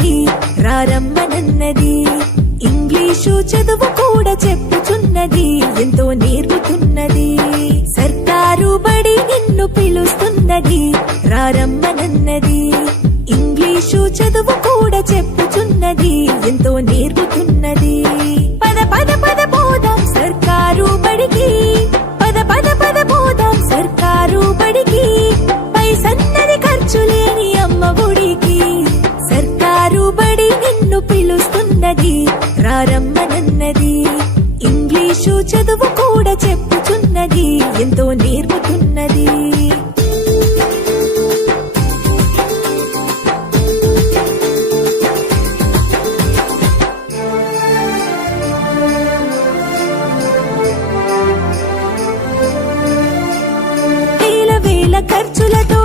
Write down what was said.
చెప్పుచున్నది రారమ్మనన్నది. ఇంగ్లీషు చదువు కూడా చెప్పుచున్నది ఎంతో నేర్పుతున్నది. సర్కారు బడి నిన్ను పిలుస్తున్నది రారమ్మనన్నది. ఇంగ్లీషు చదువు కూడా చెప్పుచున్నది ఎంతో నేర్పుతున్నది. పద పద పద పోదాం సర్కారు బడికి, పద పద పద పోదాం సర్కారు బడికి. పైసన్నది ఖర్చు లేని అమ్మ ఒడికి. సర్కారు బడి నిన్ను పిలుస్తున్నది రారమ్మనన్నది. ఇంగ్లీషు చదువు కూడా చెప్పుచున్నది ఎంతో నేర్పుతున్నది. వేల వేల ఖర్చులతో